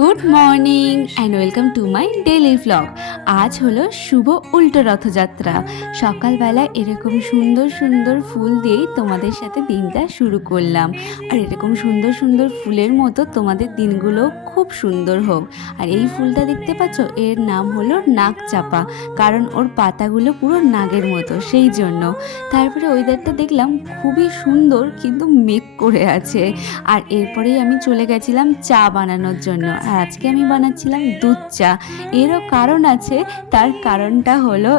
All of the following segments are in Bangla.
Good morning and welcome to my daily vlog. আজ হলো শুভ উল্টো রথযাত্রা। সকালবেলা এরকম সুন্দর সুন্দর ফুল দিয়েই তোমাদের সাথে দিনটা শুরু করলাম। আর এরকম সুন্দর সুন্দর ফুলের মতো তোমাদের দিনগুলো খুব সুন্দর হোক। আর এই ফুলটা দেখতে পাচ্ছ, এর নাম হলো নাগ চাপা, কারণ ওর পাতাগুলো পুরো নাগের মতো, সেই জন্য। তারপরে ওয়েদারটা দেখলাম খুবই সুন্দর, কিন্তু মেঘ করে আছে। আর এরপরেই আমি চলে গেছিলাম চা বানানোর জন্য। আর আজকে আমি বানাচ্ছিলাম দুধ চা। এরও কারণ আছে, তার কারণটা হলো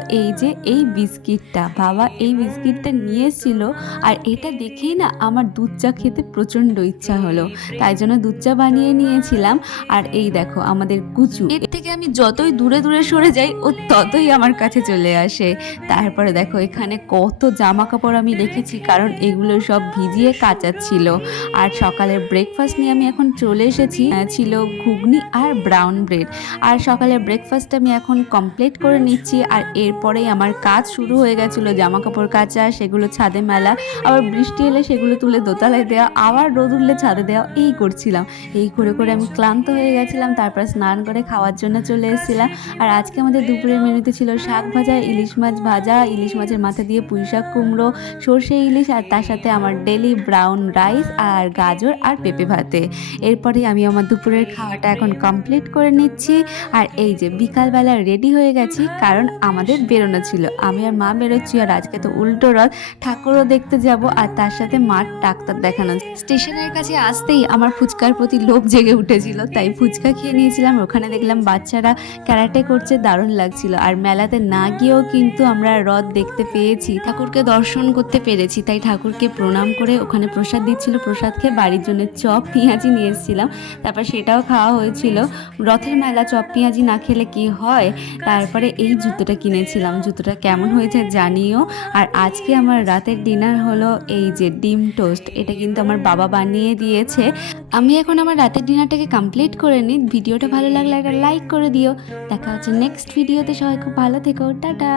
এই বিস্কিটটা। বাবা এই বিস্কিটটা নিয়ে এসেছিল, আর এটা দেখেই না আমার দুধ চা খেতে প্রচণ্ড ইচ্ছা হলো, তাই জন্য দুধ চা বানিয়ে নিয়েছিলাম। আর এই দেখো আমাদের কুচু, এর থেকে আমি যতই দূরে দূরে সরে যাই ও ততই আমার কাছে চলে আসে। তারপরে দেখো এখানে কত জামা কাপড় আমি রেখেছি, কারণ এগুলো সব ভিজিয়ে কাচাচ্ছিল। আর সকালের ব্রেকফাস্ট নিয়ে আমি এখন চলে এসেছি। ছিল ঘুগনি আর ব্রাউন ব্রেড। আর সকালের ব্রেকফাস্ট আমি এখন কমপ্লিট করে নিচ্ছি। আর এরপরেই আমার কাজ শুরু হয়ে গেছিলো, জামা কাপড় কাচা, সেগুলো ছাদে মেলা, আবার বৃষ্টি এলে সেগুলো তুলে দোতলায় দেওয়া, আবার রোদ উঠলে ছাদে দেওয়া, এই করছিলাম। এই করে করে আমি ক্লান্ত হয়ে গেছিলাম। তারপর স্নান করে খাওয়ার জন্য চলে এসেছিলাম। আর আজকে আমাদের দুপুরের মেনুতে ছিল শাক ভাজা, ইলিশ মাছ ভাজা, ইলিশ মাছের মাথা দিয়ে পুঁই শাক কুমড়ো, সর্ষে ইলিশ, আর তার সাথে আমার ডেলি ব্রাউন রাইস আর গাজর আর পেঁপে ভাতে। এরপরে আমি আমার দুপুরের খাওয়াটা এখন কমপ্লিট করে নিচ্ছি। আর এই যে বিকালবেলা রেডি হয়ে গেছি, কারণ আমাদের বেরোনো ছিল। আমি আর মা বেরোচ্ছি। আর আজকে তো উল্টো রথ, ঠাকুরও দেখতে যাব, আর তার সাথে মার ডাক্তার দেখানো। স্টেশনের কাছে আসতেই আমার ফুচকার প্রতি লোভ জেগে উঠেছিল, তাই ফুচকা খেয়ে নিয়েছিলাম। ওখানে দেখলাম বাচ্চারা ক্যারাটে করছে, দারুণ লাগছিল। আর মেলাতে না গিয়েও কিন্তু আমরা রথ দেখতে পেয়েছি, ঠাকুরকে দর্শন করতে পেরেছি। তাই ঠাকুরকে প্রণাম করে ওখানে প্রসাদ দিচ্ছিল, প্রসাদ খেয়ে বাড়ির জন্য চপ পেঁয়াজি নিয়ে এসেছিলাম। তারপর সেটাও খাওয়া হয়েছিল। রথের মেলা চপ পেঁয়াজি না খেলে কি হয়। তারপরে এই জুতোটা কিনেছিলাম, জুতোটা কেমন হয়েছে জানিও। আর আজকে আমার রাতের ডিনার হলো এই যে ডিম টোস্ট। এটা কিন্তু আমার বাবা বানিয়ে দিয়েছে। আমি এখন আমার রাতের ডিনারটাকে কমপ্লিট করে নিই। ভিডিওটা ভালো লাগলে একটা লাইক করে দিও। দেখা হচ্ছে নেক্সট ভিডিওতে। সবাই খুব ভালো থেকো, টাটা।